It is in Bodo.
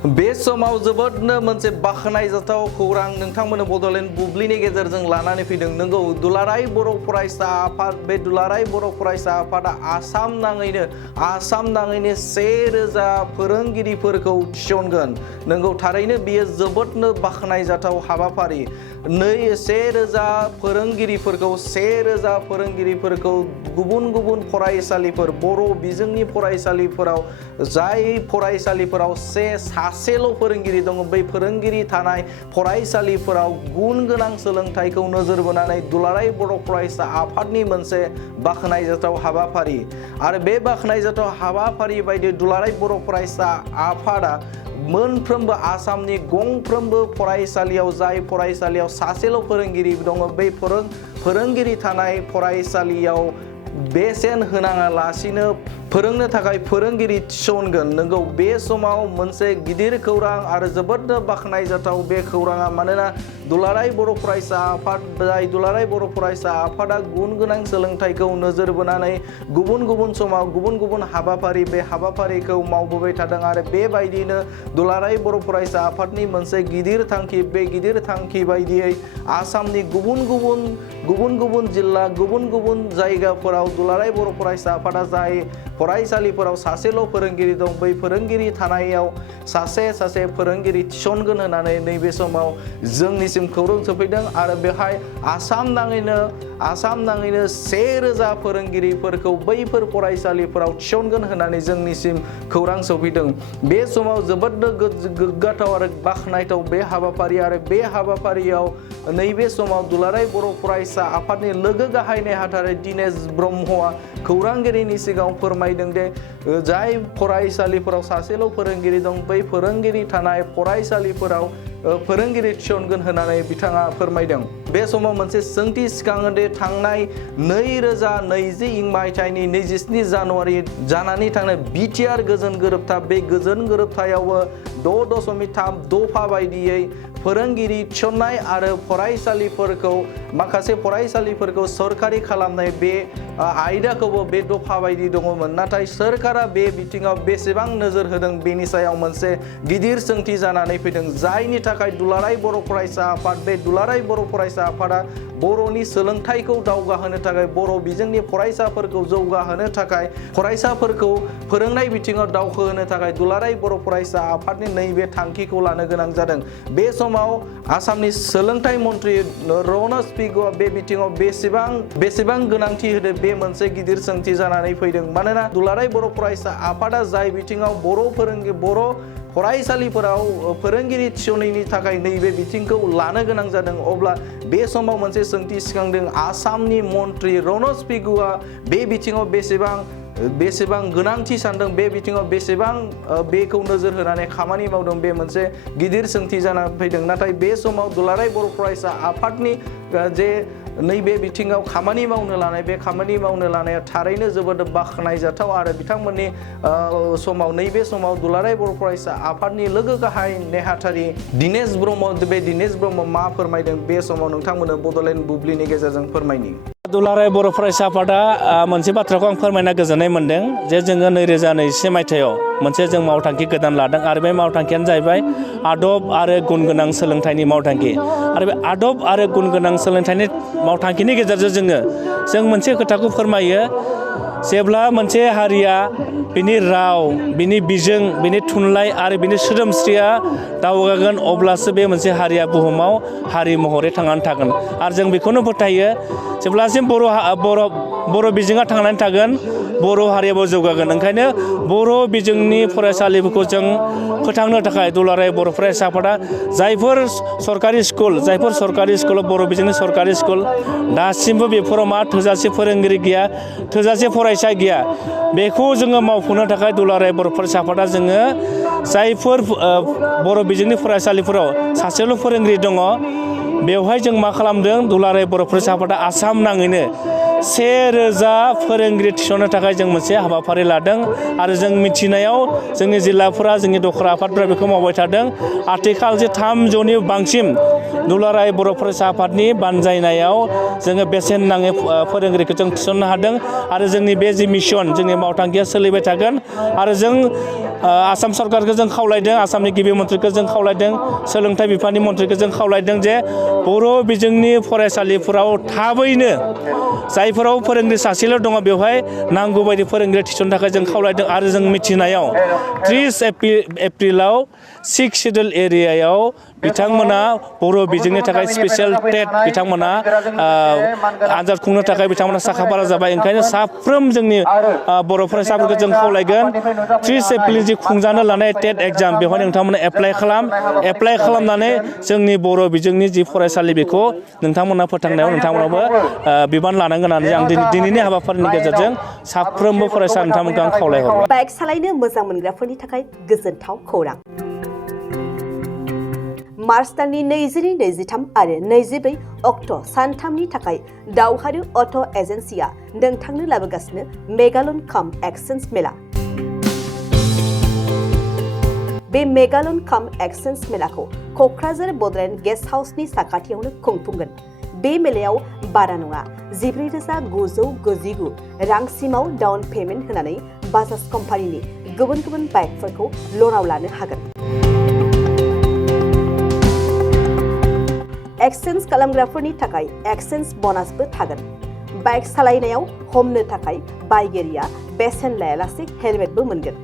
बे समाव जोबोदनो मोनसे बाखनायजाथाव खौरां नोंथांमोननो बड'लेण्ड बुब्लिनि गेजेरजों लानानै फैदों। नंगौ, दुलाराय बर' फरायसा आफाद, बे दुलाराय बर' फरायसा आफादा आसाम नाङैनो 1000 फोरोंगिरिफोरखौ थिसनगोन। नंगौ, थारैनो बियो जोबोदनो बाखनायजाथाव हाबाफारि। 1000 फोरोंगिरिफोरखौ गुबुन गुबुन फरायसालिफोर, बर' बिजोंनि फरायसालिफोराव, जाय फरायसालिफोराव सासेल' फोरोंगिरि दङ, बै फोरोंगिरि थानाय फरायसालिफोराव गुन गोनां सोलोंथाइखौ नोजोर बोनानै दुलाराय बर' फरायसा आफादनि मोनसे बाखनायजाथाव हाबाफारि। आरो बे बाखनायजाथाव हाबाफारि बायदि दुलाराय बर' फरायसा आफादा मोनफ्रोमबो आसामनि गंफ्रोमबो फरायसालियाव, जाय फरायसालियाव सासेल' फोरोंगिरि दङ, बै फोरोंगिरि थानाय फरायसालियाव बेसेन होनाङालासिनो फोरोंनो थाखाय फोरोंगिरि थिसनगोन। नंगौ, बे समाव मोनसे गिदिर खौरां आरो जोबोद बाखनायजाथाव बे खौराङा। मानोना दुलाराय बर' फरायसा आफाद, जाय दुलाराय बर' फरायसा आफादा गुन गोनां सोलोंथाइखौ नोजोर बोनानै गुबुन गुबुन समाव गुबुन गुबुन हाबाफारि, बे हाबाफारिखौ मावबोबाय थादों। आरो बेबायदिनो दुलाराय बर' फरायसा आफादनि मोनसे गिदिर थांखि, बे गिदिर थांखि बायदियै आसामनि गुबुन गुबुन जिल्ला, गुबुन गुबुन जायगाफोराव दुलाराय बर' फरायसा आफादा जाय फरायसालिफोराव सासेल' फोरोंगिरि दं, बै फोरोंगिरि थानायाव सासे फोरोंगिरि थिसनगोन होननानै नैबे समाव जोंनिसिम खौरां सफैदों। आरो बेहाय आसाम नाङैनो 1000 फोरोंगिरिफोरखौ बैफोर फरायसालिफोराव थिसनगोन होननानै जोंनिसिम खौरां सफैदों। बे समाव जोबोद गोग्गाथाव आरो बाखनायथाव बे हाबाफारि। आरो बे हाबाफारियाव नैबे समाव दुलाराय बर' फरायसा आफादनि लोगो गाहाय नेहाथारि दिनेश ब्रह्मआ खौरांगिरिनि सिगाङाव फोरमायदों दि जाय फरायसालिफोराव सासेल' फोरोंगिरि दं, बै फोरोंगिरि थानाय फरायसालिफोराव फोरोंगिरि थिसनगोन होननानै बिथाङा फोरमायदों। बे समाव मोनसे सोंथि सिखाङो दि थांनाय 2020 मायथाइनि 27 जानुवारि जानानै थांनाय बिटिआर गोजोन गोरोबथा, बे गोजोन गोरोबथायावबो 6.3 दफा बायदियै फोरोंगिरि थिसननाय आरो फरायसालिफोरखौ, माखासे फरायसालिफोरखौ सरकारि खालामनाय, बे आयदाखौबो बे दफा बायदि दङमोन। नाथाय सोरखारा बे बिथिङाव बेसेबां नोजोर होदों, बेनि सायाव मोनसे गिदिर सोंथि जानानै फैदों। जायनि थाखाय दुलाराय बर' फरायसा आफाद, बे दुलाराय बर' फरायसा आफादा बर'नि सोलोंथाइखौ दावगाहोनो थाखाय, बर' बिजोंनि फरायसाफोरखौ जौगाहोनो थाखाय, फरायसाफोरखौ फोरोंनाय बिथिङाव दावखोहोनो थाखाय दुलाराय बर' फरायसा आफादनि नैबे थांखिखौ लानो गोनां जादों। बे समाव आसामनि सोलोंथाइ मन्त्रि रनज पेगुआ बे बिथिङाव बेसेबां गोनांथि होदों, बे मोनसे गिदिर सोंथि जानानै फैदों। मानोना दुलाराय बर' फरायसा आफादा जाय बिथिङाव बर' फरायसालिफोराव फोरोंगिरि थिसननायनि थाखाय नैबे बिथिंखौ लानो गोनां जादों, अब्ला बे समाव मोनसे सोंथि सिखांदों, आसामनि मन्त्रि रनज पेगुआ बे बिथिङाव बेसेबां गोनांथि सानदों, बे बिथिङाव बेसेबां बेखौ नोजोर होनानै खामानि मावदों, बे मोनसे गिदिर सोंथि जानानै फैदों। नाथाय बे समाव दुलाराय बर' फरायसा आफादनि जे नैबे बिथिङाव खामानि मावनो लानाय, बे खामानि मावनो लानाया थारैनो जोबोद बाखनायजाथाव। आरो बिथांमोननि नैबे समाव दुलाराय बर' फरायसा आफादनि लोगो गाहाय नेहाथारि दिनेश ब्रह्म, बे दिनेश ब्रह्म मा फोरमायदों, बे समाव नोंथांमोननो बड'लेण्ड बुब्लिनि गेजेरजों फोरमायनि। दुलाराय बर' फरायसा आफादा मोनसे बाथ्राखौ आं फोरमायना गोजोननाय मोन्दों जे जोङो 2021 मायथाइयाव मोनसे जों मावथांखि गोदान लादों। आरो बे मावथांखियानो जाहैबाय आदब आरो गुन गोनां सोलोंथाइनि मावथांखि। आरो बे आदब आरो गुन गोनां सोलोंथाइनि मावथांखिनि गेजेरजों जों मोनसे खोथाखौ फोरमायो, जेब्ला मोनसे हारिया बिनि राव, बिनि बिजों, बिनि थुनलाइ आरो बिनि सोदोमस्रिया दावगागोन, अब्लासो बे मोनसे हारिया बुहुमाव हारि महरै थांनानै थागोन। आरो जों बेखौनो फोथायो, जेब्लासिम बर' बिजोङा थांनानै थागोन, बर' हारियाबो जौगागोन। ओंखायनो बर' बिजोंनि फरायसालिफोरखौ जों फोथांनो थाखाय दुलाराय बर' फरायसा आफादा जायफोर सरकारि स्कुलाव बर' बिजोंनि सरकारि स्कुल, दासिमबो बेफोराव थोजासे फोरोंगिरि गैया, थोजासे फरायसा गैया, बेखौ जोङो मावफुंनो थाखाय दुलाराय बर' फरायसा आफादा जोङो जायफोर बर' बिजोंनि फरायसालिफोराव सासेल' फोरोंगिरि दङ, बेवहाय जों मा खालामदों, दुलाराय बर' फरायसा आफादा आसाम नाङैनो 1000 फोरोंगिरि थिसननो थाखाय जों मोनसे हाबाफारि लादों आरो जों मिथिनायाव जोंनि जिल्लाफोरा जोंनि दखरा आफादफोरा बेखौ मावबाय थादों आथिखाल जे 300नि बांसिन दुलाराय बर' फरायसा आफादनि बानजायनायाव जोङो बेसेन नाङै फोरोंगिरिखौ जों थिसननो हादों आरो जोंनि बे जि मिशन जोंनि मावथांखिया सोलिबाय थागोन आरो जों आसाम सरकारखौ जों खावलायदों आसामनि गिबि मन्थ्रिखौ जों खावलायदों सोलोंथाइ बिफाननि मन्थ्रिखौ जों खावलायदों जे बर' बिजोंनि फरायसालिफोराव थाबैनो जायफोराव फोरोंगिरि सासेल' दङ बेवहाय नांगौ बायदि फोरोंगिरि थिसननो थाखाय जों खावलायदों आरो जों मिथिनायाव 30 एप्रिलाव 6 सिडुल एरियायाव बिथांमोना बर' बिजोंनि थाखाय स्पेशल टेट बिथांमोना आनजाद खुंनो थाखाय बिथांमोना साखाफारा जाबाय ओंखायनो साफ्रोम जोंनि बर' फरायसाफोरखौ जों खावलायगोन 30 एप्रिल जि खुंजानो लानाय टेट एग्जाम बेवहाय नोंथांमोना एप्लाइ खालामनानै जोंनि बर' बिजोंनि जि फरायसालि बेखौ नोंथांमोना फोथांनायाव नोंथांमोनाबो बिबान लानांगोन होननानै आं दिनैनि हाबाफारिनि गेजेरजों साफ्रोमबो फरायसा नोंथांमोनखौ आं खावलायहरबाय। बाइक सालायनो मोजां मोनग्राफोरनि थाखाय गोजोनथाव खौरां। मार्च दाननि 22, 23 आरो 24 अक्ट' सानथामनि थाखाय दावहारु अट' एजेन्सिया नोंथांनो लाबोगासिनो मेगालन काम एक्सचेन्ज मेला। बे मेगालन काम एक्सचेन्ज मेलाखौ क'क्राझार बड'लेण्ड गेस्ट हाउसनि साखाथियावनो खुंफुंगोन। बे मेलायाव बारा नङा 14,999 रांसिमाव डाउन पेमेन्ट होनानै बाजाज कम्पानिनि गुबुन गुबुन बाइकफोरखौ ल'नाव लानो हागोन। एक्सचेन्ज खालामग्राफोरनि थाखाय एक्सचेन्ज ब'नासबो थागोन। बाइक सालायनायाव हमनो थाखाय बायगिरिया बेसेन लायालासे हेलमेटबो मोनगोन।